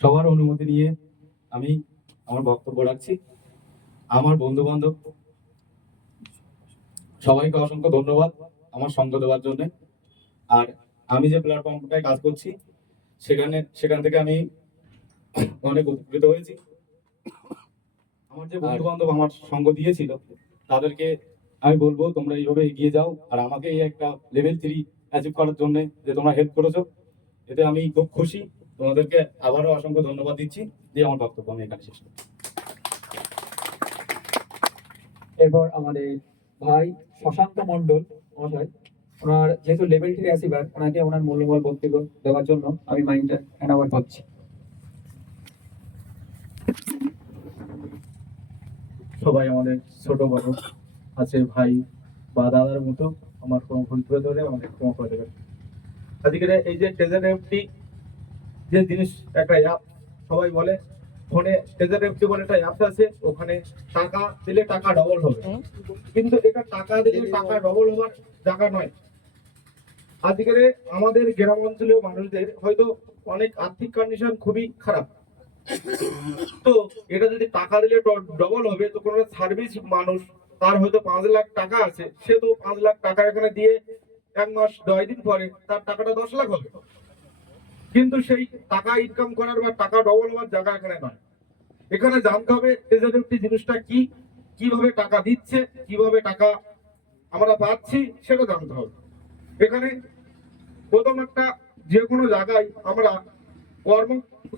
সবার অনুমতি নিয়ে আমি আমার বক্তব্য রাখছি। আমার বন্ধু বান্ধব সবাইকে অসংখ্য ধন্যবাদ আমার সঙ্গ দেওয়ার জন্য। আর আমি যে প্ল্যাটফর্মটায় কাজ করছি সেখান থেকে আমি অনেক উপকৃত হয়েছি। আমার যে বন্ধু বান্ধব আমার সঙ্গ দিয়েছিল তাদেরকে আমি বলবো তোমরা এইভাবে এগিয়ে যাও, আর আমাকে এই একটা লেভেল 3 অ্যাচিভ করার জন্য যে তোমরা হেল্প করেছো, এতে আমি খুব খুশি। তোমাদেরকে আবারও অসংখ্য ধন্যবাদ দিচ্ছি। দিয়ে আমার বক্তব্য আমি এখানে শেষ করছি। এরপর আমাদের ভাই শশাঙ্ক মন্ডল মহাশয়, ওনার যেহেতু লেভেল 3 অ্যাচিভার, ওনাকে ওনার মূল্যবান বক্তব্য দেওয়ার জন্য আমি মাইন্ডটা হ্যান্ড ওভার করছি। সবাই আমাদের ছোট বড় আছে, ভাই বা দাদার মতো আমার কোনো ভুল করে ধরে আমাদের ক্ষমা করে দেবেন। আজকে এই যে ট্রেজার এফটি যে জিনিস, একটা অ্যাপ সবাই বলে ফোনে ট্রেজার এফটি বলে একটা অ্যাপ আছে, ওখানে টাকা দিলে টাকা ডবল হবে, কিন্তু এটা টাকা দিলে টাকা ডবল হওয়ার জায়গা নয়। আজকে আমাদের গ্রাম অঞ্চলীয় মানুষদের হয়তো অনেক আর্থিক কন্ডিশন খুবই খারাপ, তো এটা যদি টাকা দিলে ডবল হবে, তো কোনো সার্ভিস মানুষ তার হয়তো 5 লাখ টাকা আছে, সে তো 5 লাখ টাকা এখানে দিয়ে 1 মাস 10 দিন পরে তার টাকাটা 10 লাখ হবে, কিন্তু সেই টাকা ইনকাম করার বা টাকা ডবল হওয়ার জায়গা এখানে নয়। এখানে জানতে হবে ট্রেজার এফটি জিনিসটা কি, কিভাবে টাকা দিচ্ছে, কিভাবে টাকা আমরা পাচ্ছি সেটা জানতে হবে। এখানে প্রথম একটা যে কোনো জায়গায় আমরা কর্ম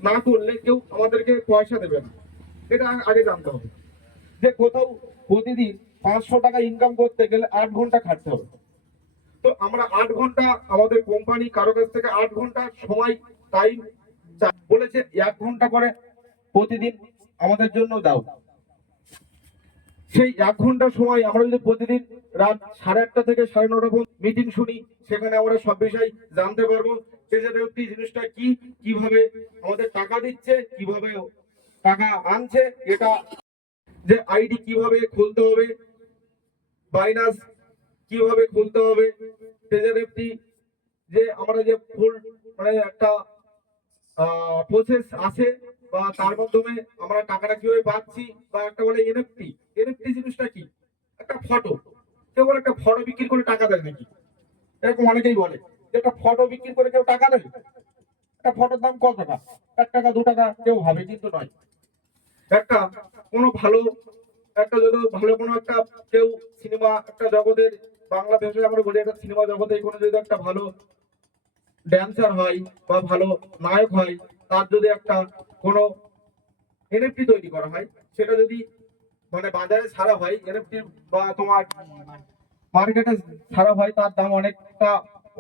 না করলে কেউ আমাদেরকে পয়সা দেবে না, এটা আগে জানতে হবে। যে কোথাও প্রতিদিন 500 টাকা ইনকাম করতে গেলে 8 ঘন্টা খাটতে হবে, তো আমরা 8 ঘন্টা আমাদের কোম্পানি কারো কাছ থেকে 8 ঘন্টা সময় টাইম বলেছে, 1 ঘন্টা করে প্রতিদিন আমাদের জন্য দাও। সেই 1 ঘন্টা সময় আমরা যদি প্রতিদিন রাত 8:30 থেকে 9:30 পর্যন্ত মিটিং শুনি, সেখানে আমরা সব বিষয় জানতে পারবো। ট্রেজার এফটি জিনিসটা কি, কিভাবে আমাদের টাকা দিচ্ছে, কিভাবে টাকা আনছে, এটা যে আইডি কিভাবে খুলতে হবে, বাইনাস কিভাবে খুলতে হবে, ট্রেজার এফটি যে আমরা যে ফুল মানে একটা প্রসেস আছে, বা তার মাধ্যমে আমরা টাকাটা কিভাবে পাচ্ছি, বা একটা বলে এনএফটি। এনএফটি জিনিসটা কি, একটা ফটো, কেউ একটা ফটো বিক্রি করে টাকা দেয় নাকি? এরকম অনেকেই বলে যে একটা ফটো বিক্রি করে কেউ টাকা দেয়। একটা ফটোর দাম কত টাকা? 1 টাকা 2 টাকা কেউ ভাবে, কিন্তু নয়। একটা কোনো ভালো একটা যদি ভালো কোনো একটা কেউ সিনেমা একটা জগতের, বাংলা ভাষায় আমরা বলি একটা সিনেমা জগতে কোনো যদি একটা ভালো ড্যান্সার হয় বা ভালো নায়ক হয়, তার যদি একটা কোনো এনএফটি তৈরি করা হয়, সেটা যদি মানে বাজারে ছাড়া হয় এনএফটি বা তোমার মার্কেটে ছাড়া হয়, তার দাম অনেকটা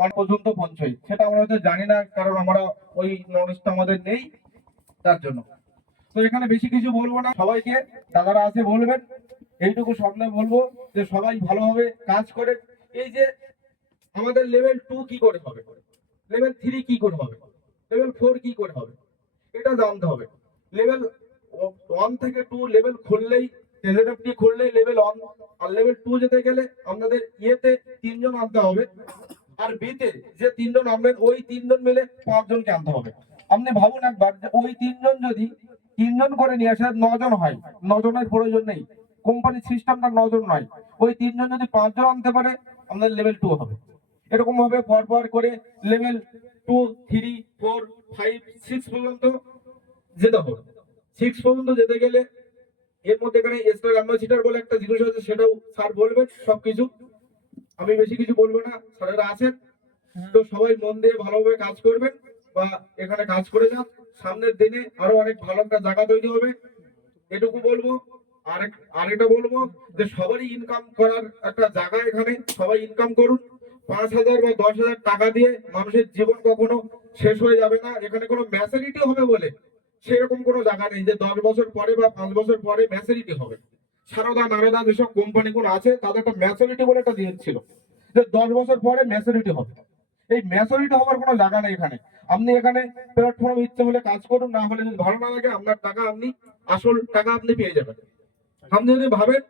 অনেক পর্যন্ত পৌঁছয়। সেটা আমরা হয়তো জানি না, কারণ আমরা ওই নলেজটা আমাদের নেই, তার জন্য। তো এখানে বেশি কিছু বলবো না, সবাইকে দাদারা আছে বলবেন, এইটুকু সামনে বলবো যে সবাই ভালোভাবে কাজ করে। এই যে আমাদের লেভেল 2 কি করে হবে, লেভেল 3 কি করে হবে, লেভেল 4 কি করে হবে, এটা জানতে হবে। লেভেল 1 থেকে 2 লেভেল খুললেই, এলএনএফটি খুললেই লেভেল 1, আর লেভেল 2 যেতে গেলে আপনাদের ইয়েতে 3 জন আনতে হবে, আর বিতে যে 3 জন আনবেন ওই 3 জন মিলে 5 জনকে আনতে হবে। আপনি ভাবুন একবার, যে ওই 3 জন যদি 3 জন করে নিয়ে আসে 9 জন হয়, 9 জনের প্রয়োজন নেই, কোম্পানির সিস্টেমটা 9 জন নয়, ওই 3 জন যদি 5 জন আনতে পারে আমাদের লেভেল 2 হবে। এরকম ভাবে পরপর করে লেভেল 2, 3, 4, 5, 6 পর্যন্ত যেতে হবে। 6 পর্যন্ত যেতে গেলে এর মধ্যে এখানে এক্সট্রা অ্যাম্বাসিডার বলে একটা জিনিস আছে, সেটাও স্যার বলবেন সবকিছু, আমি বেশি কিছু বলবো না, স্যারেরা আছেন। তো সবাই মন দিয়ে ভালোভাবে কাজ করবেন বা এখানে কাজ করে যান, সামনের দিনে আরো অনেক ভালো একটা জায়গা তৈরি হবে, এটুকু বলবো। আরেকটা বলবো যে সবারই ইনকাম করার একটা জায়গা, এখানে সবাই ইনকাম করুন। 5,000 বা 10,000 টাকা দিয়ে মানুষের জীবন কখনো শেষ হয়ে যাবে না। এখানে কোনো ম্যাচুরিটি হবে বলে সেরকম কোনো জায়গা নেই যে 10 বছর পরে বা 5 বছর পরে ম্যাচুরিটি হবে। সারদা নারদা যেসব কোম্পানিগুলো আছে তাদের একটা ম্যাচুরিটি বলে একটা জিনিস ছিল, যে 10 বছর পরে ম্যাচুরিটি হবে। এই ম্যাচুরিটি হওয়ার কোনো জায়গা নেই এখানে। আপনি এখানে প্ল্যাটফর্মে ইচ্ছে হলে কাজ করুন, না হলে যদি ভালো না লাগে আপনার টাকা আপনি আসল টাকা আপনি পেয়ে যাবেন। আপনি যদি ভাবেন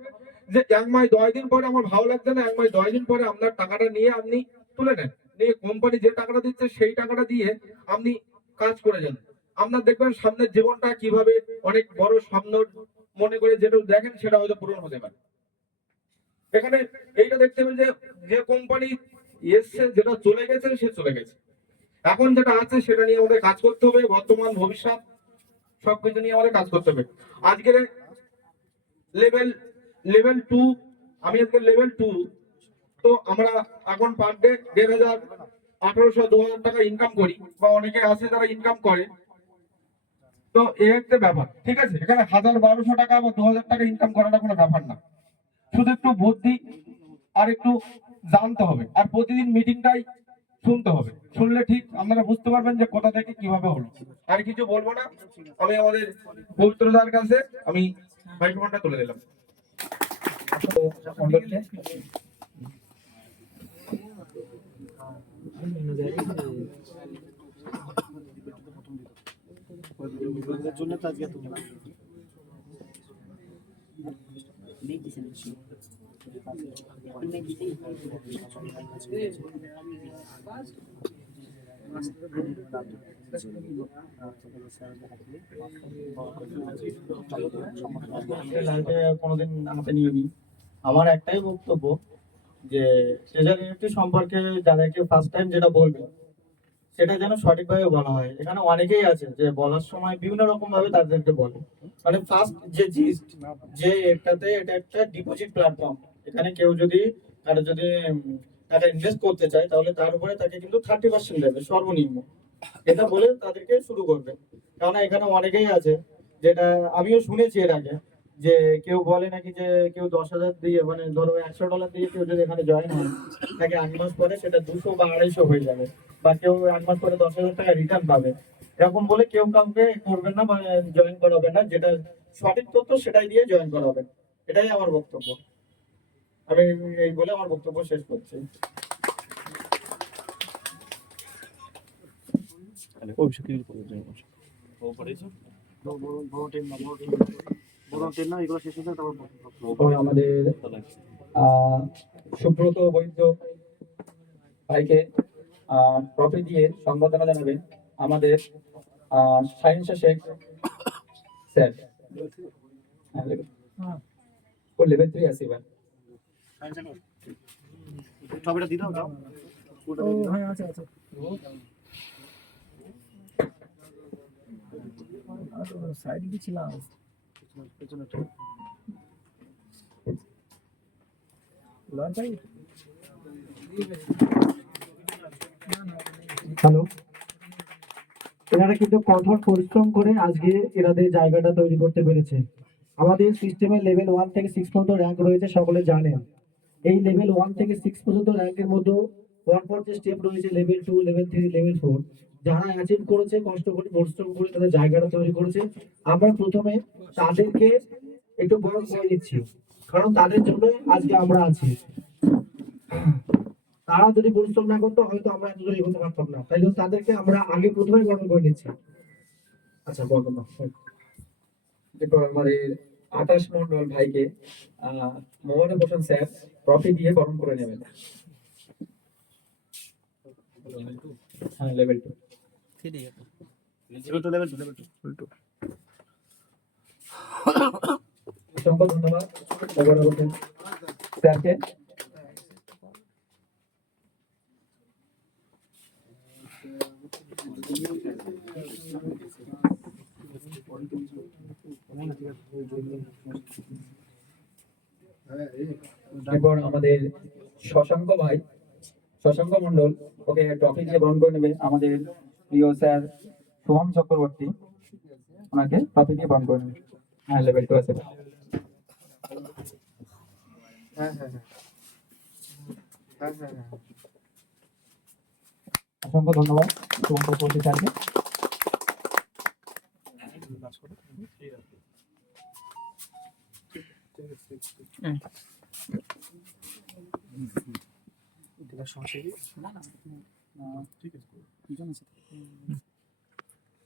যে 1 মাস 10 দিন পরে আমার ভালো লাগছে না, 1 মাস 10 দিন পরে আপনার টাকাটা নিয়ে আপনি তুলে নেন, নিয়ে কোম্পানি যে টাকাটা দিচ্ছে সেই টাকাটা দিয়ে আপনি কাজ করে যান। আপনার দেখবেন সামনের জীবনটা কিভাবে অনেক বড় স্বপ্ন মনে করে যেটা দেখেন সেটা হয়তো পূরণ হতে পারে। এখানে এইটা দেখতে হবে যে যে কোম্পানি এসছে, যেটা চলে গেছে সে চলে গেছে, এখন যেটা আছে সেটা নিয়ে আমাদের কাজ করতে হবে, বর্তমান ভবিষ্যৎ সবকিছু নিয়ে আমাদের কাজ করতে হবে। আজকের লেভেল লেভেল 2, আমি আজকে লেভেল 2, তো আমরা এখন পার ডে 1,500, 1,800, 2,000 টাকা ইনকাম করি, বা অনেকে আছে যারা ইনকাম করে। তো এই একটা ব্যাপার, ঠিক আছে? এখানে 1,000, 1,200 টাকা বা 2,000 টাকা ইনকাম করাটা কোনো ব্যাপার না, শুধু একটু বুদ্ধি আর একটু জানতে হবে, আর প্রতিদিন মিটিংটাই শুনতে হবে। শুনলে ঠিক আপনারা বুঝতে পারবেন যে কোথা থেকে কিভাবে হলো। আর কিছু বলবো না, আমি আমাদের পবিত্রদার কাছে আমি মাইক্রোফোনটা তুলে দিলাম। মণ্ডলকে লাইফে কোনোদিন হাতে নিইনি। আমার একটাই বক্তব্য যে ট্রেজারিটি সম্পর্কে যাদেরকে ফার্স্ট টাইম যেটা বলবে সেটা যেন সঠিকভাবে বলা হয়। এখানে অনেকেই আছে যে বলার সময় বিভিন্ন রকম ভাবে তাদেরকে বলে, মানে ফার্স্ট যে জিস্ট যে এটা একটা ডিপোজিট প্ল্যাটফর্ম। এখানে কেউ যদি কারো যদি টাকা ইনভেস্ট করতে চায় তাহলে তার উপরে তাকে কিন্তু 30% দেবে সর্বনিম্ন, এটা বলে তাদেরকে শুরু করবে। কারণ এখানে অনেকেই আছে, যেটা আমিও শুনেছি এর আগে, যে কেউ বলে নাকি যে কেউ 10,000 দিয়ে, মানে ধরো $100 দিয়ে কেউ যদি এখানে জয়েন হয় তাকে 8 মাস পরে সেটা 200 বা 250 হয়ে যাবে, বা কেউ 8 মাস পরে 10,000 টাকা রিটার্ন পাবে। এরকম বলে কেউ কাউকে করবেন না বা জয়েন করাবেন না, যেটা সঠিক তথ্য সেটাই দিয়ে জয়েন করাবেন। এটাই আমার বক্তব্য। আমি এই বলে আমার বক্তব্য শেষ করছি। আমাদের সুব্রত বৈদ্য ভাইকে ট্রফি দিয়ে সংবর্ধনা জানাবেন আমাদের সায়েন্সা শেখ স্যার। ও লেভেল 3 আছে এবার। হ্যালো, এনারা কিন্তু কঠোর পরিশ্রম করে আজকে এনাদের জায়গাটা তৈরি করতে পেরেছে। আমাদের সিস্টেমে লেভেল 1 থেকে 6 পর্যন্ত র্যাঙ্ক রয়েছে, সকলে জানেন। এই লেভেল 1 থেকে 6 পর্যন্ত র্যাঙ্কের মধ্যে পরপর যে স্টেপ রয়েছে লেভেল 2, লেভেল 3, লেভেল 4, যারা অ্যাচিভ করেছে, কষ্ট করে পরিশ্রম করে তাদের জায়গাটা তৈরি করেছে, আমরা প্রথমে তাদেরকে একটু বরণ করে নিচ্ছি, কারণ তাদের জন্যই আজকে আমরা আছি। তারা যদি পরিশ্রম না করতো হয়তো আমরা এত দূর এগোতে পারতাম না, তাই জন্য তাদেরকে আমরা আগে প্রথমে বরণ করে নিচ্ছি। আচ্ছা, বলবো না। এরপর আমাদের 28 মন্ডল ভাইকে মোহনে হোসেন স্যার ট্রফি দিয়ে বরণ করে নেবেন। হ্যাঁ, লেভেল 2। অসংখ্য ধন্যবাদ মোহনে হোসেন স্যারকে। এরপর আমাদের শশাঙ্ক ভাই, শশাঙ্ক মন্ডল, ওকে ট্রফি দিয়ে বরণ করে নেবে আমাদের প্রিয় স্যার শুভম চক্রবর্তী। ওনাকে ট্রফি দিয়ে বরণ করে নেবে। হ্যাঁ, লেভেল 2 আছে। অসংখ্য ধন্যবাদ শুভম চক্রবর্তী স্যারকে।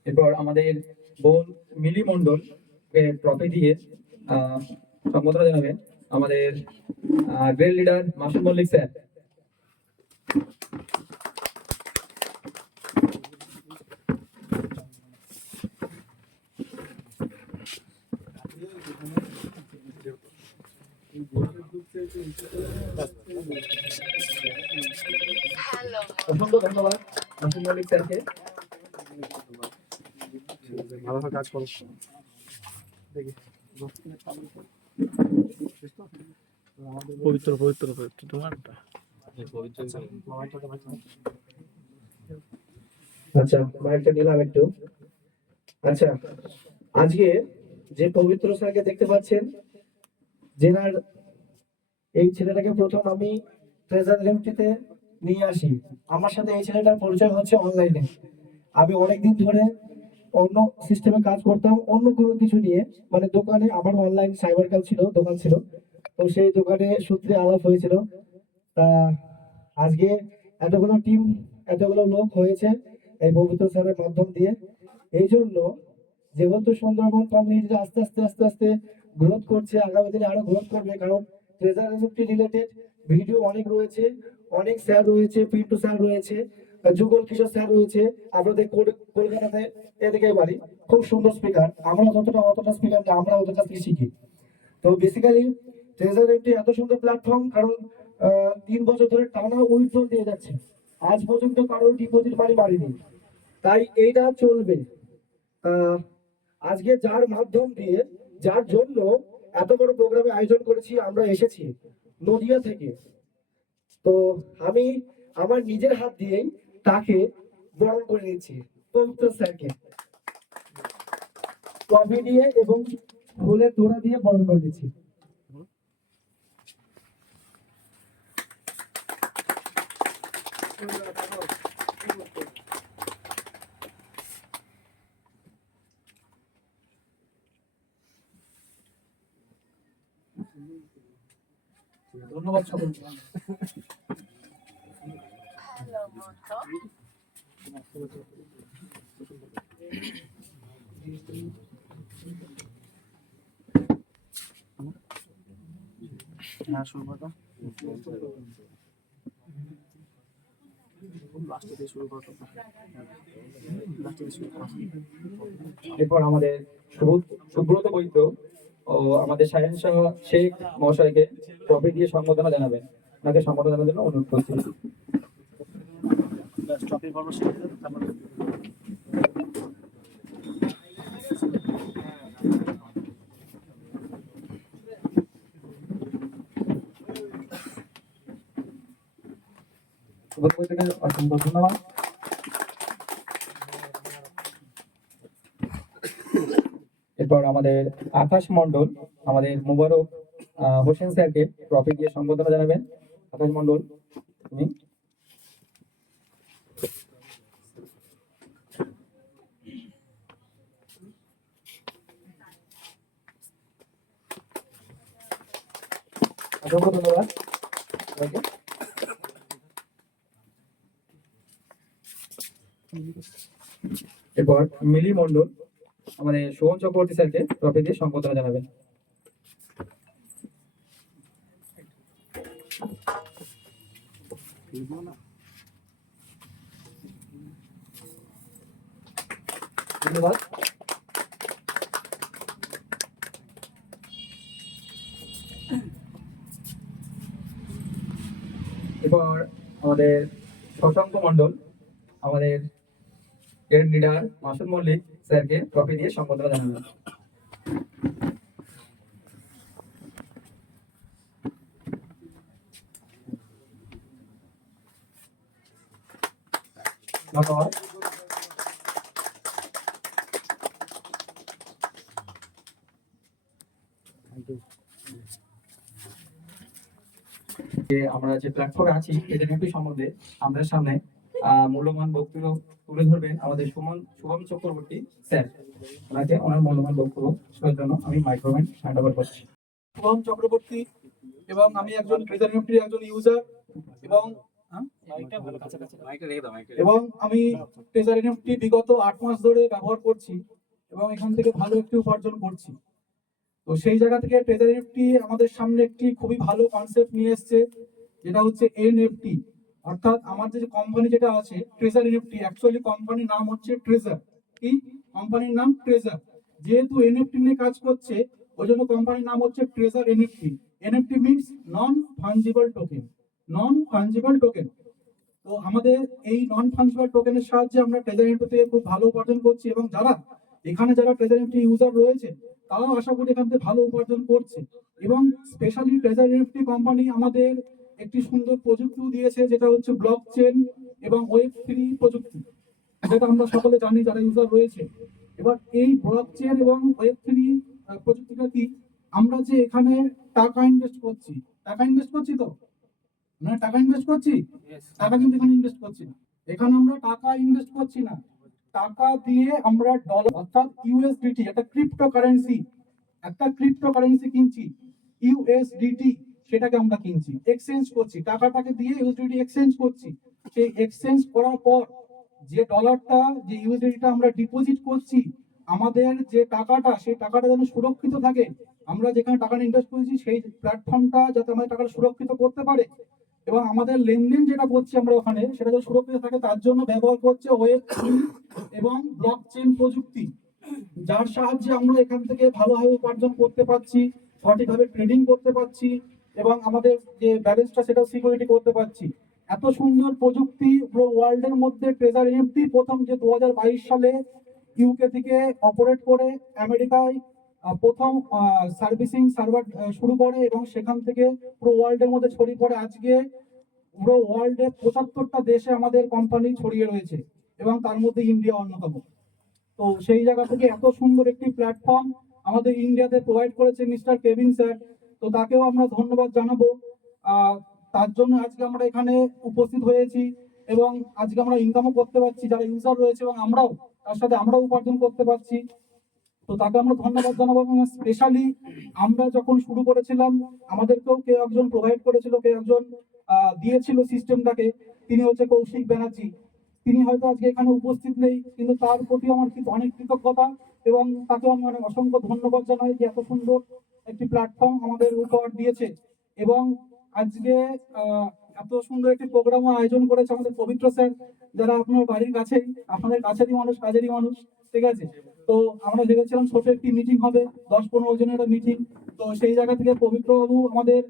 এরপর আমাদের বোন মিলি মন্ডল ট্রফি দিয়ে সম্বোধনা জানাবেন আমাদের great leader Masud Mallik sir. অসংখ্য ধন্যবাদ মাসুম মল্লিক স্যারকে। ভালোভাবে কাজ করো। পবিত্র পবিত্র পবিত্র তোমারটা আচ্ছা, মাইকটা নিলাম একটু। আচ্ছা, আজকে যে পবিত্র স্যারকে দেখতে পাচ্ছেন, যেনার এই ছেলেটাকে প্রথম আমি ট্রেজার এমটিতে নিয়ে আসি। আমার সাথে এই ছেলেটার পরিচয় হচ্ছে অনলাইনে। আমি অনেকদিন ধরে অন্য সিস্টেমে কাজ করতাম, অন্য কোনো কিছু নিয়ে, মানে দোকানে আমার অনলাইন সাইবার ক্যাফে ছিল, দোকান ছিল। তো সেই দোকানে সূত্রে আলাপ হয়েছিল। তা আজকে এতগুলো টিম, এতগুলো লোক হয়েছে এই পবিত্র স্যারের মাধ্যম দিয়ে। এই জন্য যেহেতু সুন্দরবন কমিউনিটি আস্তে আস্তে আস্তে আস্তে গ্রোথ করছে, আগামী দিনে আরো গ্রোথ করবে, কারণ ট্রেজার এনএফটি রিলেটেড ভিডিও অনেক রয়েছে, অনেক স্যার রয়েছে, পিন্টু স্যার রয়েছে, যুগল কিশোর স্যার রয়েছে। আপনাদের কলকাতাতে এদিকে বাড়ি, খুব সুন্দর স্পিকার। আমরা অতটা স্পিকার না, আমরা ওদের কাছ থেকে শিখি। তো বেসিক্যালি ট্রেজার এনএফটি এত সুন্দর প্ল্যাটফর্ম, কারণ 3 বছর ধরে টানা উইথড্রল দিয়ে যাচ্ছে, আজ পর্যন্ত কারোর ডিপোজিট মানি বাড়েনি। তাই এইটা চলবে। আজকে যার মাধ্যম দিয়ে, যার জন্য এত বড় প্রোগ্রামে আয়োজন করেছি, আমরা এসেছি নদিয়া থেকে। তো আমি আমার নিজের হাত দিয়েই তাকে বরণ করে নিচ্ছি, পবিত্র স্যারকে ট্রফি দিয়ে এবং ফুলের তোড়া দিয়ে বরণ করে দিচ্ছি। ধন্যবাদ সকলকে। এরপর আমাদের সুব্রত বৈদ্য ও আমাদের সায়েন্স শেখ মহাশয়কে ট্রফি দিয়ে সম্বোধনা জানাবেন। ওনাকে সম্বোধনা জানানোর জন্য অনুরোধ করছি। সুব্রত বৈদ্যকে অসংখ্য ধন্যবাদ। এরপর আমাদের আকাশ মন্ডল, আমাদের মুবারক হোসেন স্যারকে ট্রফি দিয়ে সম্বোধনা জানাবেন। আকাশ মন্ডল, তুমি। অসংখ্য ধন্যবাদ সবাইকে। এরপর মিলি মন্ডল, আমাদের সোহন চক্রবর্তী স্যারকে ট্রফি দিয়ে সম্বোধনা জানাবেন। ধন্যবাদ। এরপর আমাদের শশাঙ্ক মন্ডল, আমাদের গ্রেড লিডার মাসুদ মল্লিক স্যারকে ট্রফি দিয়ে সম্বোধনা জানাবেন। ধন্যবাদ। আমরা যে প্ল্যাটফর্মে আছি এদের সম্বন্ধে আমাদের সামনে মূল্যবান বক্তব্য তুলে ধরবেন আমাদের শুভম চক্রবর্তী স্যার। ওনাকে ওনার মূল্যবান বক্তব্য শোনার জন্য আমি মাইক্রোফোন হ্যান্ড ওভার করছি। শুভম চক্রবর্তী, এবং আমি একজন ট্রেজার এনএফটির একজন ইউজার, এবং আমি ট্রেজার এনএফটি বিগত 8 মাস ধরে ব্যবহার করছি এবং এখান থেকে ভালো একটি উপার্জন করছি। তো সেই জায়গা থেকে ট্রেজার এনএফটি আমাদের সামনে একটি খুবই ভালো কনসেপ্ট নিয়ে এসেছে, যেটা হচ্ছে এনএফটি। অর্থাৎ আমার যে কোম্পানি যেটা আছে ট্রেজার এনএফটি, অ্যাকচুয়ালি কোম্পানির নাম হচ্ছে ট্রেজার। কি কোম্পানির নাম? ট্রেজার। যেহেতু এনএফটি নিয়ে কাজ করছে ওই জন্য কোম্পানির নাম হচ্ছে treasure NFT. NFT means non fungible token. Non fungible token, তো আমাদের এই নন ফাঞ্জিবল টোকেনের সাহায্যে আমরা ট্রেজারি এনএফটি থেকে খুব ভালো উপার্জন করছি, এবং যারা ট্রেজারি এনএফটি ইউজার রয়েছে তারাও আশা করি এখান থেকে ভালো উপার্জন করছে। এবং স্পেশালি ট্রেজারি এনএফটি কোম্পানি আমাদের একটি সুন্দর প্রযুক্তিও দিয়েছে, যেটা হচ্ছে ব্লক চেন এবং Web3 প্রযুক্তি, যেটা আমরা সকলে জানি যারা ইউজার রয়েছে। এবার এই ব্লক চেন এবং Web3 প্রযুক্তিটা কি, আমরা যে এখানে টাকা ইনভেস্ট করছি তো মানে টাকা ইনভেস্ট করছি, টাকা কিন্তু এখানে ইনভেস্ট করছি না, এখানে আমরা টাকা ইনভেস্ট করছি না, টাকা দিয়ে আমরা ডলার অর্থাৎ ইউএসডিটি একটা ক্রিপ্টো কারেন্সি কিনছি, ইউএসডিটি, সেটাকে আমরা কিনছি, এক্সচেঞ্জ করছি, টাকাটাকে দিয়ে ইউএসডিটি এক্সচেঞ্জ করছি। সেই এক্সচেঞ্জ করার পর যে ডলারটা, যে ইউএসডিটিটা আমরা ডিপোজিট করছি, আমাদের যে টাকাটা, সেই টাকাটা যেন সুরক্ষিত থাকে, আমরা যেখানে টাকাটা ইনভেস্ট করেছি সেই প্ল্যাটফর্মটা যাতে আমাদের টাকাটা সুরক্ষিত করতে পারে, এবং আমাদের লেনদেন যেটা করছি আমরা ওখানে সেটা যাতে সুরক্ষিত থাকে, তার জন্য ব্যবহার করছে Web3 এবং ব্লক চেন প্রযুক্তি, যার সাহায্যে আমরা এখান থেকে ভালোভাবে উপার্জন করতে পারছি, সঠিকভাবে ট্রেডিং করতে পারছি, এবং আমাদের যে ব্যালেন্সটা সেটাও সিকিউরিটি করতে পারছি। এত সুন্দর প্রযুক্তি পুরো ওয়ার্ল্ডের মধ্যে ট্রেজারি এনএফটি প্রথম যে 2022 সালে ইউকে থেকে অপারেট করে আমেরিকায় প্রথম সার্ভিসিং সার্ভার শুরু করে, এবং সেখান থেকে পুরো ওয়ার্ল্ডের মধ্যে ছড়িয়ে পড়ে। আজকে পুরো ওয়ার্ল্ডে 75টা দেশে আমাদের কোম্পানি ছড়িয়ে রয়েছে, এবং তার মধ্যে ইন্ডিয়া অন্যতম। তো সেই জায়গা থেকে এত সুন্দর একটি প্ল্যাটফর্ম আমাদের ইন্ডিয়াতে প্রোভাইড করেছে মিস্টার কেভিন স্যার, তো তাকেও আমরা ধন্যবাদ জানাবো। তার জন্য আজকে আমরা এখানে উপস্থিত হয়েছি, এবং আজকে আমরা ইনকামও করতে পারছি, যারা ইউজার রয়েছে এবং আমরাও তার সাথে আমরাও উপার্জন করতে পারছি। তো তাকে আমরা ধন্যবাদ জানাবো। এবং স্পেশালি আমরা যখন শুরু করেছিলাম আমাদেরকেও কেউ একজন প্রোভাইড করেছিল, কেউ একজন দিয়েছিল সিস্টেমটাকে, তিনি হচ্ছে কৌশিক ব্যানার্জি। তিনি হয়তো আজকে এখানে উপস্থিত নেই, কিন্তু তার প্রতি আমার কিন্তু অনেক কৃতজ্ঞতা, এবং তাকে আমি অনেক অসংখ্য ধন্যবাদ জানাই যে এত সুন্দর একটি প্ল্যাটফর্ম আমাদের উপহার দিয়েছে। এবং আজকে এত সুন্দর একটি প্রোগ্রাম আয়োজন করেছে আমাদের পবিত্র স্যার, যারা আপনার বাড়ির কাছেই, আপনাদের কাছেরই মানুষ, কাজেরই মানুষ, ঠিক আছে। তো আমরা ভেবেছিলাম ছোট একটি মিটিং হবে, 10-15 জনের মিটিং, তো সেই জায়গা থেকে পবিত্র বাবু আমাদের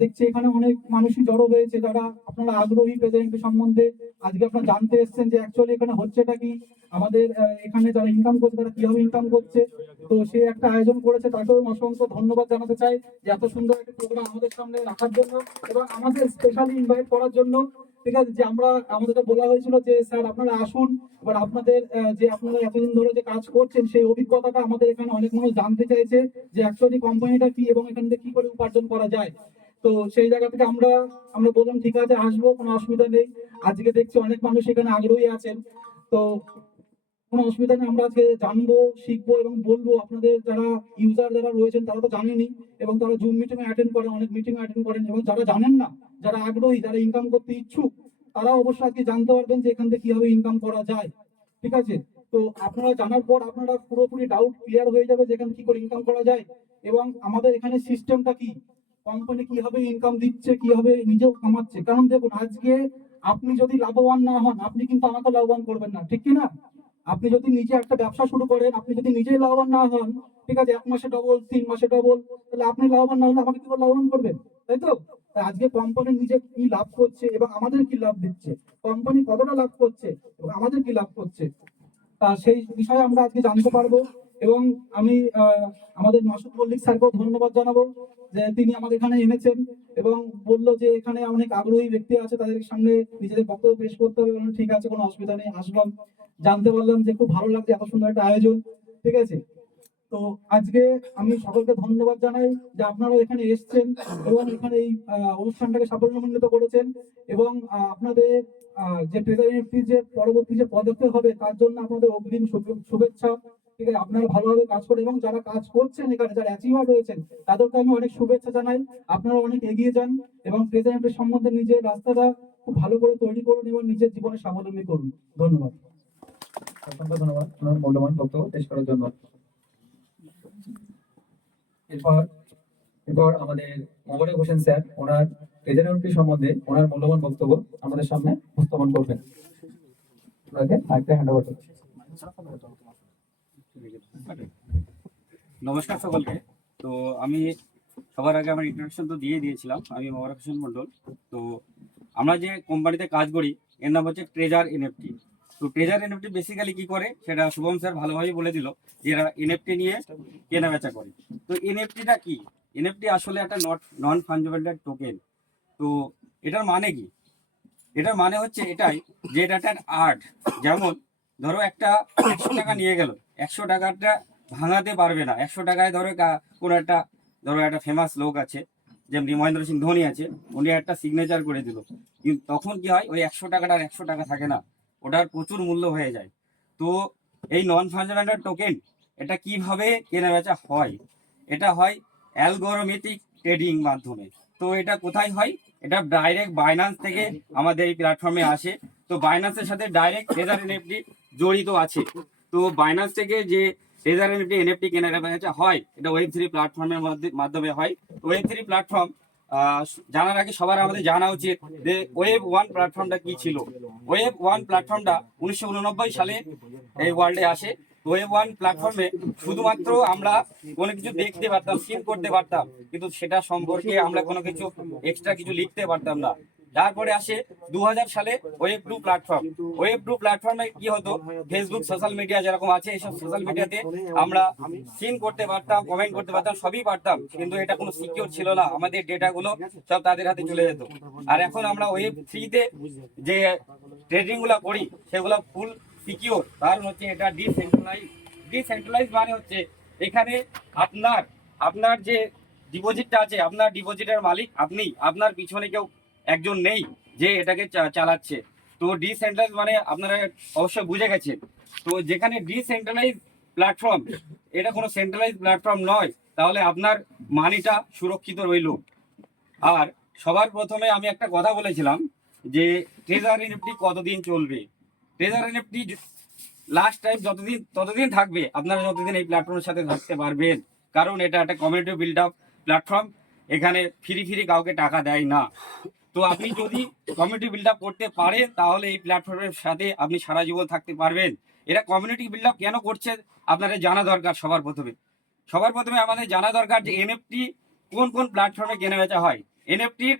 দেখছি এখানে অনেক মানুষই জড়ো হয়েছে, যারা আপনারা আগ্রহী প্রেজেন্ট সম্বন্ধে, আজকে আপনারা জানতে এসেছেন যে অ্যাকচুয়ালি এখানে হচ্ছেটা কি, আমাদের এখানে যারা ইনকাম করছে তারা কিভাবে ইনকাম করছে। তো সে একটা আয়োজন করেছে, তাকেও অসংখ্য ধন্যবাদ জানাতে চাই যে এত সুন্দর একটা প্রোগ্রাম আমাদের সামনে রাখার জন্য, এবং আমাদের স্পেশালি ইনভাইট করার জন্য, ঠিক আছে। যে আমরা আমাদেরকে বলা হয়েছিল যে স্যার আপনারা আসুন, এবার আপনাদের যে আপনারা এতদিন ধরে যে কাজ করছেন সেই অভিজ্ঞতাটা আমাদের এখানে অনেক মানুষ জানতে চাইছে, যে অ্যাকচুয়ালি কোম্পানিটা কি এবং এখান থেকে কি করে উপার্জন করা যায়। তো সেই জায়গা থেকে আমরা বললাম ঠিক আছে আসবো, কোনো অসুবিধা নেই। আজকে দেখছি অনেক মানুষ এখানে আগ্রহী আছেন, তো কোনো অসুবিধা নেই। আমরা আজকে জানবো, শিখবো এবং বলবো। আপনাদের যারা ইউজার যারা রয়েছেন তারা তো জানেনই, এবং তারা জুম মিটিং অ্যাটেন্ড করেন, অনেক মিটিং অ্যাটেন্ড করেন, এবং যারা জানেন না, যারা আগ্রহী, যারা ইনকাম করতে ইচ্ছুক, তারা অবশ্যই আজকে জানতে পারবেন যে এখান থেকে কিভাবে ইনকাম করা যায়, ঠিক আছে। তো আপনারা জানার পর আপনারা পুরোপুরি ডাউট ক্লিয়ার হয়ে যাবে যে এখানে কি করে ইনকাম করা যায়, এবং আমাদের এখানে সিস্টেমটা কি, কোম্পানি কিভাবে ইনকাম দিচ্ছে, কিভাবে নিজেও কামাচ্ছে। কারণ দেখুন, আজকে আপনি যদি লাভবান না হন, আপনি কিন্তু আমাকে লাভবান করবেন না, ঠিক কি না। আপনি যদি নিজে একটা ব্যবসা শুরু করেন, আপনি যদি নিজেই লাভবান না হন, ঠিক আছে, 1 মাসে ডবল, 3 মাসে ডবল, তাহলে আপনি লাভবান না হলে আমাকে কি করে লাভবান করবেন, তাই তো। তাই আজকে কোম্পানি নিজে কি লাভ করছে এবং আমাদের কি লাভ দিচ্ছে, কোম্পানি কতটা লাভ করছে এবং আমাদের কি লাভ করছে, তা সেই বিষয়ে আমরা আজকে জানতে পারবো। এবং আমি আমাদের মাসুদ মল্লিক স্যারকেও ধন্যবাদ জানাবো যে তিনি আমাদের এখানে এনেছেন, এবং বললো যে এখানে অনেক আগ্রহী ব্যক্তি আছে, তাদের সামনে নিজেদের বক্তব্য পেশ করতে হবে। ঠিক আছে, কোনো অসুবিধা নেই, আসলাম, জানতে পারলাম যে খুব ভালো লাগছে, এত সুন্দর একটা আয়োজন, ঠিক আছে। তো আজকে আমি সকলকে ধন্যবাদ জানাই যে আপনারা এখানে এসেছেন এবং এখানে এই অনুষ্ঠানটাকে সাফল্যমণ্ডিত করেছেন, এবং আপনাদের যে ট্রেজারি এনএফটি যে পরবর্তী যে পদক্ষেপ হবে তার জন্য আপনাদের অগ্রিম শুভেচ্ছা, ঠিক আছে। আপনারা ভালোভাবে কাজ করেন, এবং যারা কাজ করছেন এখানে, যারা অ্যাচিভার রয়েছেন, তাদেরকে আমি অনেক শুভেচ্ছা জানাই। আপনারা অনেক এগিয়ে যান এবং ট্রেজারি এনএফটি সম্বন্ধে নিজের রাস্তাটা খুব ভালো করে তৈরি করুন এবং নিজের জীবনে স্বাবলম্বী করুন। ধন্যবাদ। অসংখ্য ধন্যবাদ আপনার মূল্যবান বক্তব্য পেশ করার জন্য। এরপর আমাদের মোবারক হোসেন স্যার ওনার ট্রেজারি এনএফটি সম্বন্ধে ওনার মূল্যবান বক্তব্য আমাদের সামনে উপস্থাপন করবেন। ওনাকে আরেকটা হ্যান্ড ওভার করছি। নমস্কার সকলকে। তো আমি সবার আগে আমার ইন্ট্রোডাকশন তো দিয়ে দিয়েছিলাম, আমি মোবারক হোসেন মন্ডল। তো আমরা যে কোম্পানিতে কাজ করি এর নাম হচ্ছে ট্রেজার এনএফটি। তো ট্রেজার এনএফটি বেসিক্যালি কি করে সেটা শুভম স্যার ভালোভাবে বলে দিল, যে এরা এনএফটি নিয়ে কেনা বেচা করে। তো এনএফটিটা কি? এনএফটি আসলে একটা নন ফাঞ্জিবল টোকেন। তো এটার মানে কি? এটার মানে হচ্ছে এটাই যে এটা একটা আর্ট। যেমন ধরো একটা 100 টাকা নিয়ে গেল, 100 টাকাটা ভাঙাতে পারবে না। 100 টাকায় ধরো কোনো একটা ফেমাস লোক আছে, যেমনি মহেন্দ্র সিং ধোনি আছে, উনি একটা সিগনেচার করে দিল, কিন্তু তখন কি হয়, ওই 100 টাকাটা আর 100 টাকা থাকে না, ওটার প্রচুর মূল্য হয়ে যায়। তো এই নন ফাঞ্জিবল টোকেন এটা কিভাবে কেনা বেচা হয়? এটা হয় অ্যালগোরিথমিক ট্রেডিং মাধ্যমে। তো এটা কোথায় হয়? এটা ডাইরেক্ট বাইন্যান্স থেকে আমাদের এই প্ল্যাটফর্মে আসে। তো বাইন্যান্সের সাথে ডাইরেক্ট ট্রেজার এনএফটি জড়িত আছে। তো বাইন্যান্স থেকে যে ট্রেজার এনএফটি কেনা বেচা হয়, এটা ওয়েব3 প্ল্যাটফর্মের মাধ্যমে হয়। ওয়েব3 প্ল্যাটফর্ম জানার আগে সবার আমাদের জানা উচিত যে ওয়েব1 প্ল্যাটফর্মটা কি ছিল। ওয়েব1 প্ল্যাটফর্মটা 1989 সালে এই ওয়ার্ল্ডে আসে। ওয়েব1 প্ল্যাটফর্মে শুধুমাত্র আমরা কোনো কিছু দেখতে পারতাম, সিন করতে পারতাম, কিন্তু সেটা সম্পর্কে আমরা কোনো কিছু এক্সট্রা কিছু লিখতে পারতাম না। তারপরে আসে 2000 সালে ওয়েব2 প্ল্যাটফর্ম। ওয়েব2 প্ল্যাটফর্মে কি হতো, ফেসবুক সোশ্যাল মিডিয়া যেরকম আছে, এইসব সোশ্যাল মিডিয়াতে আমরা সিন করতে পারতাম, কমেন্ট করতে পারতাম, সবই পারতাম, কিন্তু এটা কোনো সিকিউর ছিল না। আমাদের ডেটাগুলো সব তাদের হাতে চলে যেত। আর এখন আমরা ওয়েব3তে যে ট্রেডিং গুলা করি সেগুলো ফুল সিকিউর। কারণ হচ্ছে এটা ডিসেন্ট্রালাইজ মানে হচ্ছে এখানে আপনার যে ডিপোজিটটা আছে, আপনার ডিপোজিটের মালিক আপনি, আপনার পিছনে কেউ একজন নেই যে এটাকে চালাচ্ছে। তো ডিসেন্ট্রালাইজ মানে আপনারা অবশ্যই বুঝে গেছেন। তো যেখানে ডিসেন্ট্রালাইজ প্ল্যাটফর্ম, এটা কোনো সেন্ট্রালাইজ প্ল্যাটফর্ম নয়, তাহলে আপনার মানিটা সুরক্ষিত রইল। আর সবার প্রথমে আমি একটা কথা বলেছিলাম যে ট্রেজার এনএফটি কতদিন চলবে। ট্রেজার এনএফটি লাস্ট টাইম ততদিন থাকবে আপনারা যতদিন এই প্ল্যাটফর্মের সাথে থাকতে পারবেন। কারণ এটা একটা কমিউনিটি বিল্ড আপ প্ল্যাটফর্ম, এখানে ফ্রি কাউকে টাকা দেয় না। তো আপনি যদি কমিউনিটি বিল্ড আপ করতে পারেন তাহলে এই প্ল্যাটফর্মের সাথে আপনি সারা জীবন থাকতে পারবেন। এরা কমিউনিটি বিল্ড আপ কেন করছে আপনাদের জানা দরকার। সবার প্রথমে আমাদের জানা দরকার যে এনএফটি কোন কোন প্ল্যাটফর্মে কেনা বেচা হয়। এনএফটির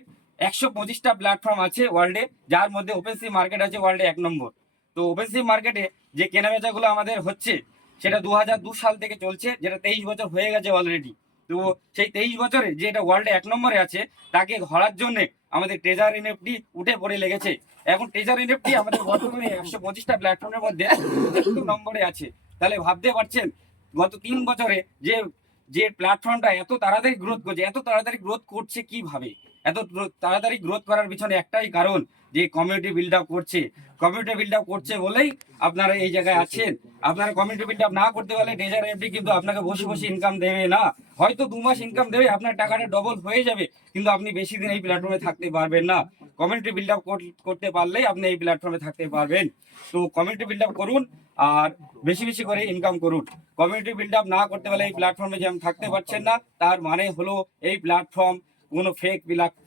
125টা প্ল্যাটফর্ম আছে ওয়ার্ল্ডে, যার মধ্যে ওপেনসি মার্কেট আছে ওয়ার্ল্ডে 1 নম্বর। তো ওপেনসি মার্কেটে যে কেনাবেচাগুলো আমাদের হচ্ছে সেটা 2002 সাল থেকে চলছে, যেটা 23 বছর হয়ে গেছে অলরেডি। তো সেই 23 বছরে যে এটা ওয়ার্ল্ডে 1 নম্বরে আছে, তাকে ধরার জন্য আমাদের ট্রেজার এনএফটি উঠে পড়ে লেগেছে। এখন ট্রেজার এনএফটি আমাদের বর্তমানে 125টা প্ল্যাটফর্মের মধ্যে 2 নম্বরে আছে। তাহলে ভাবতে পারছেন গত 3 বছরে যে প্ল্যাটফর্মটা এত তাড়াতাড়ি গ্রোথ করছে কিভাবে। এত তাড়াতাড়ি গ্রোথ করার পিছনে একটাই কারণ, যে কমিউনিটি বিল্ড আপ করছে বলেই আপনারা এই জায়গায় আছেন। আপনারা কমিউনিটি বিল্ড আপ না করতে পারলে ট্রেজার এনএফটি কিন্তু আপনাকে বসে ইনকাম দেবে না। হয়তো 2 মাস ইনকাম দেবে, আপনার টাকাটা ডবল হয়ে যাবে, কিন্তু আপনি বেশি দিন এই প্ল্যাটফর্মে থাকতে পারবেন না। কমিউনিটি বিল্ড আপ করতে পারলেই আপনি এই প্ল্যাটফর্মে থাকতে পারবেন। তো কমিউনিটি বিল্ড আপ করুন আর বেশি করে ইনকাম করুন। কমিউনিটি বিল্ড আপ না করতে পারলে এই প্ল্যাটফর্মে যেমন থাকতে পারছেন না, তার মানে হলো এই প্ল্যাটফর্ম কোনো ফেক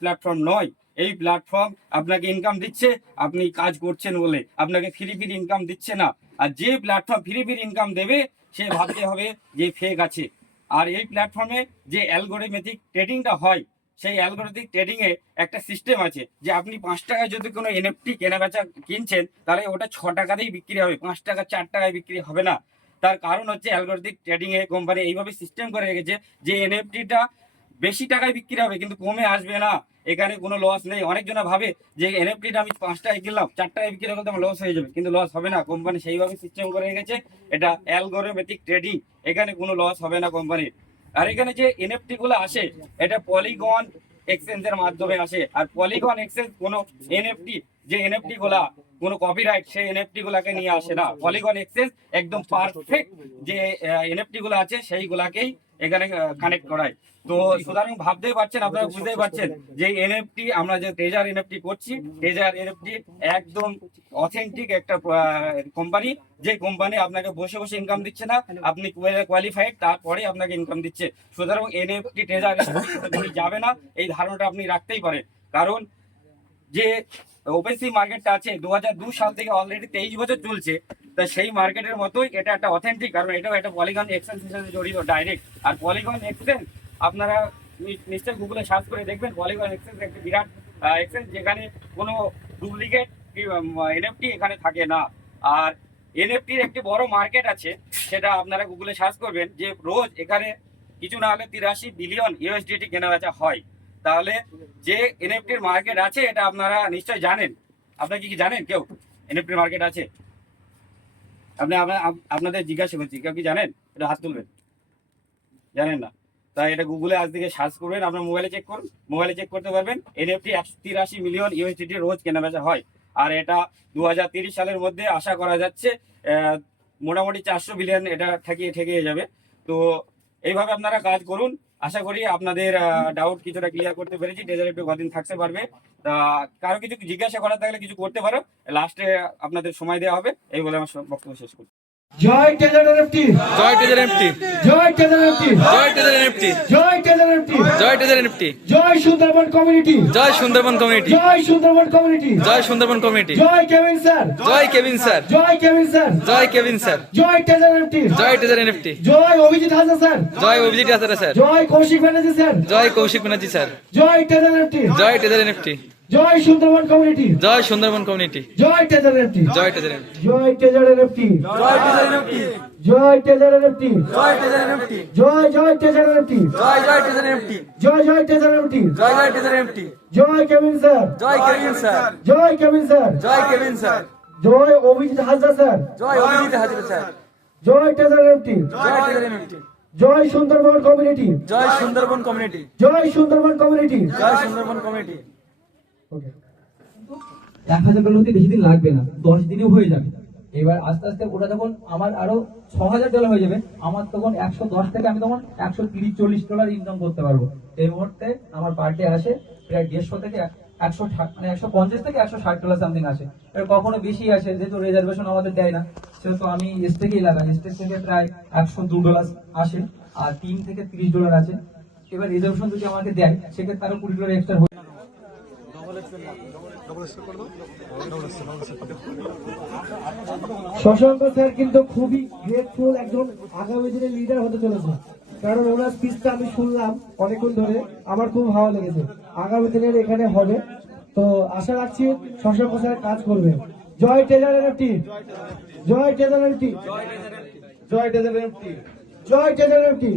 প্ল্যাটফর্ম নয়। এই প্ল্যাটফর্ম আপনাকে ইনকাম দিচ্ছে, আপনি কাজ করছেন বলে, আপনাকে ফ্রি ইনকাম দিচ্ছে না। আর যে প্ল্যাটফর্ম ফ্রি ইনকাম দেবে সে ভাবতে হবে যে ফেক আছে। আর এই প্ল্যাটফর্মে যে অ্যালগোরিথমিক ট্রেডিংটা হয়, সেই অ্যালগোরিথমিক ট্রেডিং এ একটা সিস্টেম আছে যে আপনি 5 টাকায় যদি কোনো এনএফটি কেনা বেচা কিনছেন, তাহলে ওটা 6 টাকাতেই বিক্রি হবে, 5 টাকা 4 টাকায় বিক্রি হবে না। তার কারণ হচ্ছে অ্যালগোরিথমিক ট্রেডিং এ কোম্পানি এইভাবে সিস্টেম করে রেখেছে যে এনএফটিটা বেশি টাকায় বিক্রি হবে কিন্তু কমে আসবে না, এখানে কোনো লস নেই। অনেকজনা ভাবে যে এনএফটিটা আমি 5 টাকায় কিনলাম, 4 টাকায় বিক্রি করতে আমার লস হয়ে যাবে, কিন্তু লস হবে না। কোম্পানি সেইভাবে সিস্টেম করে রেখেছে, এটা অ্যালগোরিথমিক ট্রেডিং, এখানে কোনো লস হবে না কোম্পানির। আর এখানে যে এনএফটি গুলো আসে এটা পলিগন এক্সচেঞ্জের মাধ্যমে আসে। আর পলিগন এক্সচেঞ্জ কোনো এনএফটি যে এনএফটি গুলা কোনো কপিরাইট সেই এনএফটি গুলাকে নিয়ে আসে না। পলিগন এক্সচেঞ্জ একদম পারফেক্ট যে এনএফটি গুলো আছে সেইগুলাকেই এখানে কানেক্ট করায়। তো সুতরাং ভাবতেই পারছেন, আপনারা বুঝতেই পারছেন যে এনএফটি আমরা যে ট্রেজার এনএফটি করছি, ট্রেজার এনএফটি একদম অথেন্টিক একটা কোম্পানি, যে কোম্পানি আপনাকে বসে ইনকাম দিচ্ছে না, আপনি কোয়ালিফাইড তারপরে আপনাকে ইনকাম দিচ্ছে। সুতরাং এনএফটি ট্রেজার এনএফটি যাবে না, এই ধারণাটা আপনি রাখতেই পারেন। কারণ যে ওপেনসি মার্কেটটা আছে 2002 সাল থেকে অলরেডি 23 বছর চলছে, তা সেই মার্কেটের মতোই এটা একটা অথেন্টিক, কারণ এটাও একটা পলিগন এক্সচেঞ্জের সাথে জড়িত ডাইরেক্ট। আর পলিগন এক্সচেঞ্জ আপনারা নিশ্চয়ই গুগলে সার্চ করে দেখবেন পলিগন এক্সচেঞ্জ একটি বিরাট এক্সচেঞ্জ, যেখানে কোনো ডুপ্লিকেট এনএফটি এখানে থাকে না। আর এনএফটির একটি বড় মার্কেট আছে, সেটা আপনারা গুগলে সার্চ করবেন, যে রোজ এখানে কিছু না হলে 83 বিলিয়ন ইউএসডিটি কেনা বেচা হয়। তাহলে যে এনএফটির মার্কেট আছে এটা আপনারা নিশ্চয় জানেন। আপনারা কি জানেন কেউ এনএফটির মার্কেট আছে? আপনাদের জিজ্ঞাসা করছি, কেউ কি জানেন? এটা হাত তুলবেন। জানেন না? তাই এটা গুগলে আজ থেকে সার্চ করবেন, আপনার মোবাইলে চেক করুন, মোবাইলে চেক করতে পারবেন। এনএফটি 183 মিলিয়ন ইউএসডিটি রোজ কেনাবেচা হয়। আর এটা 2030 সালের মধ্যে আশা করা যাচ্ছে মোটামুটি 400 বিলিয়ন এটা ঠেকিয়ে যাবে। তো এইভাবে আপনারা কাজ করুন। আশা করি আপনাদের ডাউট কিছুটা ক্লিয়ার করতে পেরেছি। ট্রেজারি একটু কদিন থাকতে পারবে। তা কারো কিছু জিজ্ঞাসা করার থাকলে কিছু করতে পারো, লাস্টে আপনাদের সময় দেওয়া হবে। এই বলে আমার বক্তব্য শেষ করছি। জয় ট্রেজার এনএফটি, জয় ট্রেজার এনএফটি, জয় ট্রেজার এনএফটি, জয় ট্রেজার এনএফটি, জয় ট্রেজার এনএফটি, জয় ট্রেজার এনএফটি, জয় সুন্দরবন কমিউনিটি, জয় সুন্দরবন কমিউনিটি, জয় সুন্দরবন কমিউনিটি, জয় সুন্দরবন কমিউনিটি, জয় কেভিন স্যার, জয় কেভিন স্যার, জয় কেভিন স্যার, জয় কেভিন স্যার, জয় ট্রেজার এনএফটি, জয় ট্রেজার এনএফটি, জয় অভিজিৎ হাজরা স্যার, জয় অভিজিৎ হাজরা স্যার, জয় কৌশিক ব্যানার্জি স্যার, জয় কৌশিক ব্যানার্জি স্যার, জয় ট্রেজার এনএফটি, জয় ট্রেজার এনএফটি, জয় সুন্দরবন কমিউনিটি, জয় সুন্দরবন কমিউনিটি, জয় ট্রেজার এনএফটি, জয় ট্রেজার এনএফটি, জয় ট্রেজার এনএফটি, জয় ট্রেজার এনএফটি, জয় ট্রেজার এনএফটি, জয় ট্রেজার এনএফটি, জয় জয় ট্রেজার এনএফটি, জয় ট্রেজার এনএফটি, জয় জয় ট্রেজার এনএফটি, জয় ট্রেজার এনএফটি, জয় কেভিন স্যার, জয় কেভিন স্যার, জয় কেভিন স্যার, জয় কেভিন স্যার, জয় অভিজিৎ হাজরা স্যার, জয় অভিজিৎ হাজরা স্যার, জয় ট্রেজার এনএফটি, জয় ট্রেজার এনএফটি, জয় সুন্দরবন কমিউনিটি, জয় সুন্দরবন কমিউনিটি, জয় সুন্দরবন কমিউনিটি। জয় সুন্দরবন কমিউনিটি। 1000 ডলার হতে বেশি দিন লাগবে না, 10 দিনেও হয়ে যাবে। এবার আস্তে আস্তে ওটা যখন আমার আরো 6000 ডলার হয়ে যাবে, আমার তখন 110 থেকে আমি তখন 130-40 ডলার ইনকাম করতে পারবো। এই মুহূর্তে আমার পার ডে আসে প্রায় 150 থেকে 150 থেকে 160 ডলার সামথিং আসে। এবার কখনো বেশি আসে, যেহেতু রিজার্ভেশন আমাদের দেয় না, সেহেতু আমি এস থেকেই লাগাই। এস থেকে প্রায় 102 ডলার আসে, আর 3 থেকে 30 ডলার আছে। এবার রিজার্ভেশন যদি আমাকে দেয়, সেক্ষেত্রে আরো 20 ডলার এক্সট্রা হয়ে। শশাঙ্ক স্যার কিন্তু খুবই গ্রেটফুল, একজন আগামী দিনের লিডার হতে চলেছে। কারণ ওনার স্পিচটা আমি শুনলাম অনেকক্ষণ ধরে, আমার খুব ভালো লেগেছে। আগামী দিনের এখানে হবে, তো আশা রাখছি শশাঙ্ক স্যার কাজ করবে। জয় ট্রেজার এনএফটি, জয় ট্রেজার এনএফটি, জয় ট্রেজার এনএফটি, জয় ট্রেজার এনএফটি।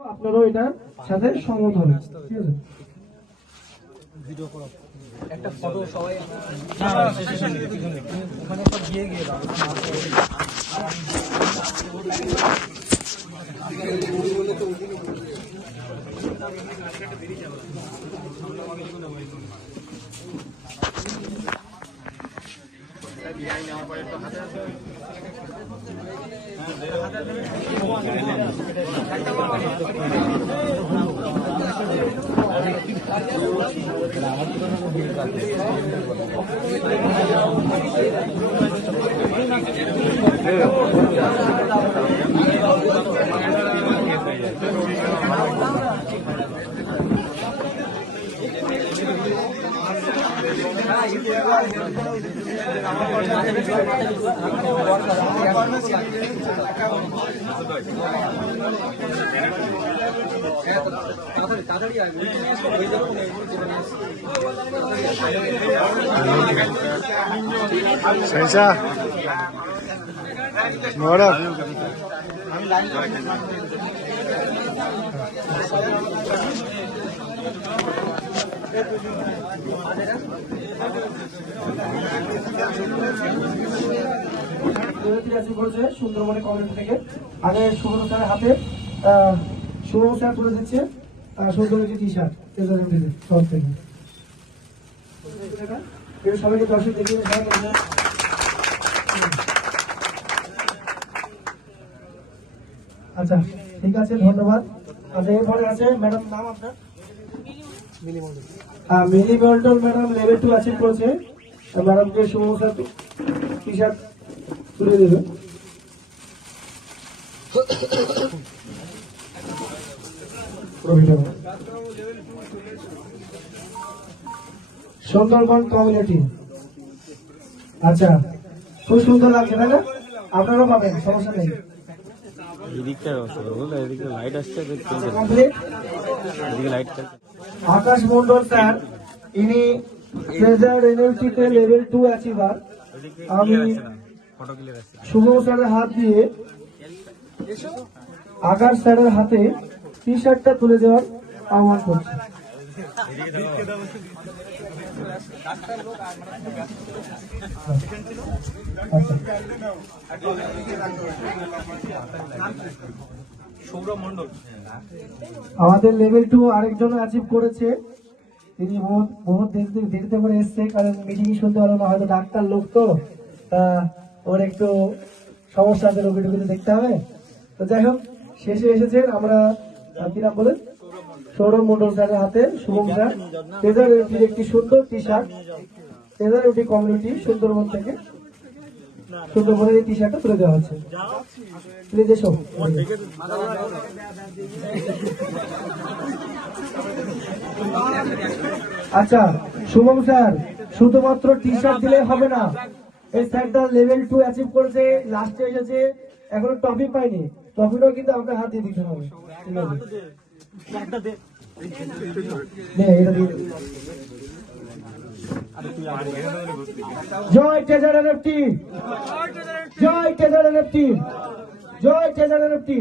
আপনারাও এটার সাথে সঙ্গত হবে, ঠিক আছে? একটা ফটো সবাই সুন্দরবনের কমিউনিটি থেকে আগে সুব্রত স্যারের হাতে শুভ স্যার তুলে দিচ্ছে সুন্দর একটি টি শার্ট সব থেকে সবাইকে দর্শক দেখিয়ে। আচ্ছা ঠিক আছে, ধন্যবাদ। আচ্ছা এরপরে আছে ম্যাডাম, নাম আপনার? মিলি মন্ডল ম্যাডাম লেভেল 2 অ্যাচিভ করেছে। ম্যাডামকে শুভ স্যার টি শার্ট তুলে দেবে। সুন্দরবন কমিউনিটি, আচ্ছা খুব সুন্দর লাগছে তাই না? আপনারাও পাবেন, সমস্যা নেই। কমপ্লিট। আকাশ মন্ডল স্যার, ইনি ট্রেজার এনএলসিতে লেভেল 2 অ্যাচিভার। আমি শুভম স্যারের হাত দিয়ে আকাশ স্যারের হাতে টি শার্টটা তুলে দেওয়ার আহ্বান করছি। আমাদের লেভেল 2 আরেকজন অ্যাচিভ করেছে, তিনি বহুত দেরিতে করে এসছে, কারণ মিটিং শুনতে পারলো না, হয়তো ডাক্তার লোক তো ওর একটু সমস্যা আছে, রোগী টুকিতে দেখতে হবে। তো যাই হোক, শেষে এসেছেন। আমরা কি নাম বলেন, সৌরভ মন্ডল স্যারের হাতে শুভম স্যার ট্রেজার এনএলসির একটি সুন্দর T shirt, treasure NLC community Sundarban থেকে সুন্দরবনের এই টি শার্টটা তুলে দেওয়া হচ্ছে। প্লিজ এসো। আচ্ছা শুভম স্যার, শুধুমাত্র টি শার্ট দিলে হবে না, এই স্যারটা লেভেল 2 অ্যাচিভ করেছে, লাস্টে এসেছে, এখনো ট্রফি পাইনি, ট্রফিটাও কিন্তু আপনার হাত দিয়ে দিতে হবে। জয় ট্রেজার এনএফটি, জয় ট্রেজার এনএফটি, জয় ট্রেজার এনএফটি।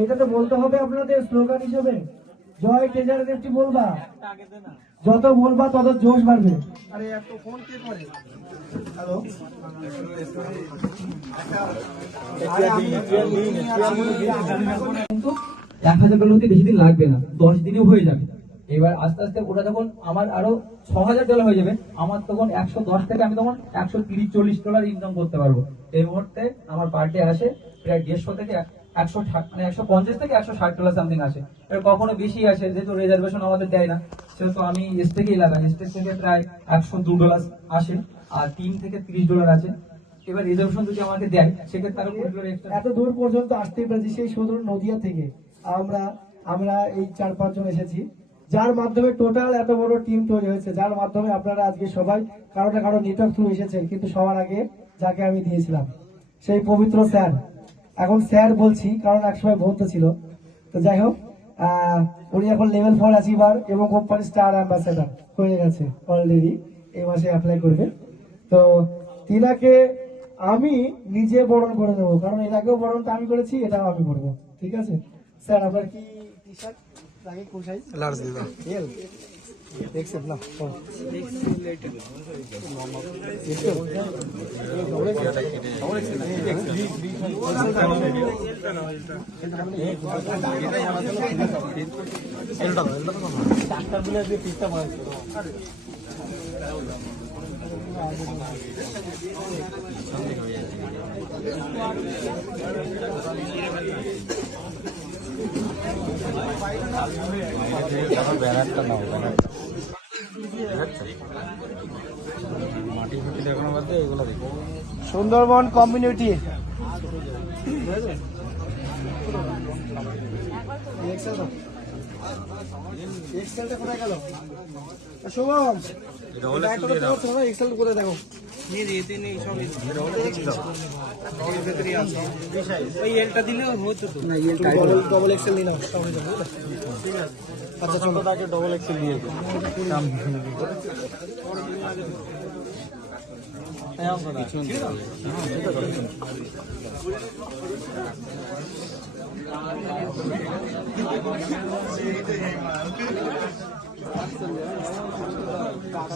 এটা তো বলতে হবে আপনাদের স্লোগান হিসেবে, জয় ট্রেজার এনএফটি বলবা, যত বলবা তত জোশ বাড়বে। আরে এত ফোন কে করে? হ্যালো, 1000 ডলার বেশি দিন লাগবে না, 10 দিনেও হয়ে যাবে। এবার আস্তে আস্তে ওটা যখন আমার আরো $6000 হয়ে যাবে, আমার তখন 110 থেকে আমি তখন $130-40 ইনকাম করতে পারবো। এই মুহূর্তে আমার পার ডে আসে প্রায় 150 থেকে 150 থেকে $160 সামথিং আসে। এবার কখনো বেশি আসে, যেহেতু রিজার্ভেশন আমাদের দেয় না, সেহেতু আমি এসটেকেই লাগাই। এসটেক থেকে প্রায় $102 আসে, আর $3 থেকে $30 আছে। এবার রিজার্ভেশন যদি আমাকে দেয়, সেক্ষেত্রে আরো $20 এক্সট্রা। এত দূর পর্যন্ত আসতে পেরেছি সেই সুদূর নদিয়া থেকে। আমরা এই 4-5 জন এসেছি, যার মাধ্যমে টোটাল এত বড় টিম তৈরি হয়েছে, যার মাধ্যমে আপনারা আজকে সবাই কারো না কারো নেটওয়ার্ক থ্রু এসেছেন। কিন্তু সবার আগে যাকে আমি দিয়েছিলাম সেই পবিত্র স্যার, এখন স্যার বলছি কারণ একসময় বলতে ছিল। তো যাই হোক, উনি এখন লেভেল 4 অ্যাচিভার এবং কোম্পানি স্টার অ্যাম্বাসেডর হয়ে গেছে অলরেডি, এই মাসে অ্যাপ্লাই করবে। তো তিনাকে আমি নিজে বরণ করে দেবো, কারণ এর আগেও বরণটা আমি করেছি, এটাও আমি করবো। ঠিক আছে স্যার, আপনার কি টি শার্ট লাগে? কোন সাইজ? লার্জ দিবা। এল দেখছেন না? ডাক্তার বলে যে পিসটা বানাইছে। সুন্দরবন কমিউনিটি এক্সেলটা কোথায় গেল? শুভম, এক্সেল করে দেখো। ডবল এক্সেল নিয়ে নাও। আচ্ছা চলো, তাকে ডবল এক্সেল দিয়ে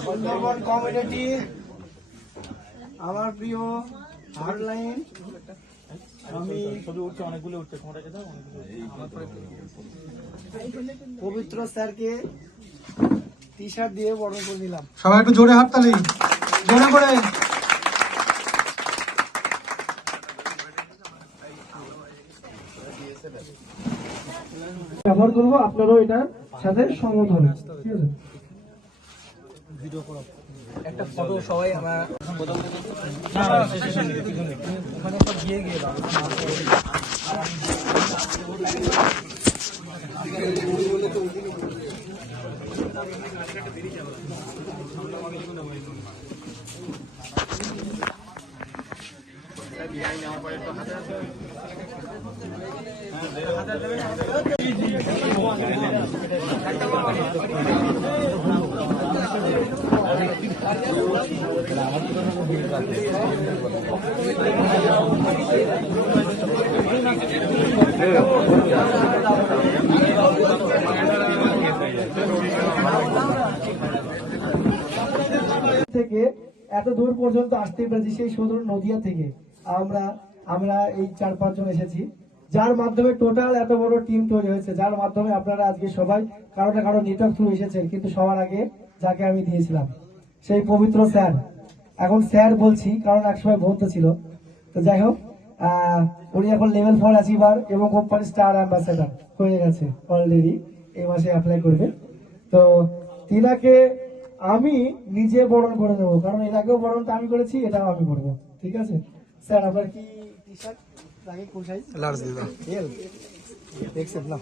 সুন্দরবন কমিউনিটি, আমার প্রিয় হার্ডলাইন, আমি পবিত্র স্যারকে টি শার্ট দিয়ে বরণ করে নিলাম। সবাই একটু জোরে হাততালি, জোরে করে। ব্যবহার করবো, আপনারাও এটার সাথে সহমত হবে। ঠিক আছে, একটা ফটো সবাই আমরা গিয়ে গিয়ে থেকে এত দূর পর্যন্ত আসতে পেরেছি, সেই সুদূর নদিয়া থেকে আমরা এই 4-5 জন এসেছি, যার মাধ্যমে টোটাল এত বড় টিম তৈরি হয়েছে, যার মাধ্যমে আপনারা আজকে সবাই কারো না কারো নেটওয়ার্ক থ্রু এসেছেন। কিন্তু সবার আগে যাকে আমি দিয়েছিলাম সেই পবিত্র স্যার, এখন স্যার বলছি কারণ একসময় বন্ধু ছিল। তো যাই হোক, উনি এখন লেভেল 4 অ্যাচিভার এবং কোম্পানি স্টার অ্যাম্বাসেডর হয়ে গেছে অলরেডি, এই মাসে অ্যাপ্লাই করবে। তো তিনাকে আমি নিজে বরণ করে দেবো, কারণ এর আগেও বরণটা আমি করেছি, এটাও আমি করবো। ঠিক আছে স্যার, আপনার কি টি শার্ট লাগে কোন সাইজ? লার্জ দিবা এল দেখছেন না?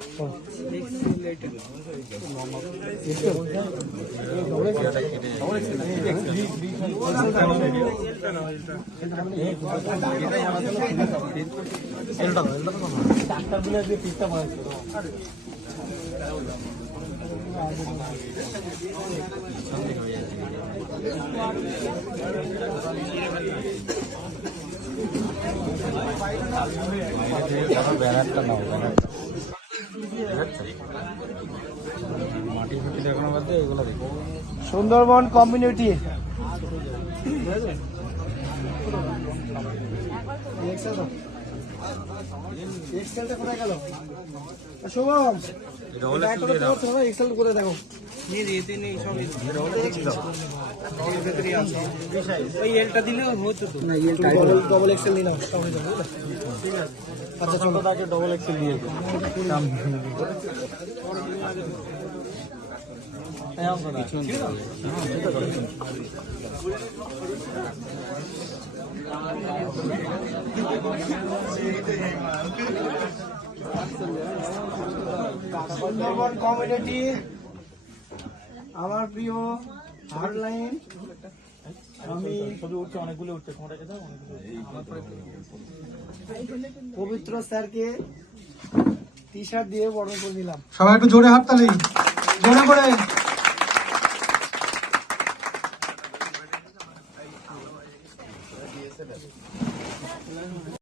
সুন্দরবন কমিউনিটি কোথায় গেল? শুভম এক্সেল করে দেখো। ডবল এক্সেল নিলাম। আচ্ছা চলো, ডবল এক্সেল দিয়ে সুন্দরবন কমিউনিটি, আমার প্রিয় হারলাইন, আমি পবিত্র স্যারকে টি শার্ট দিয়ে বরণ করে দিলাম। সবাই একটু জোরে হাততালি, জোরে করে।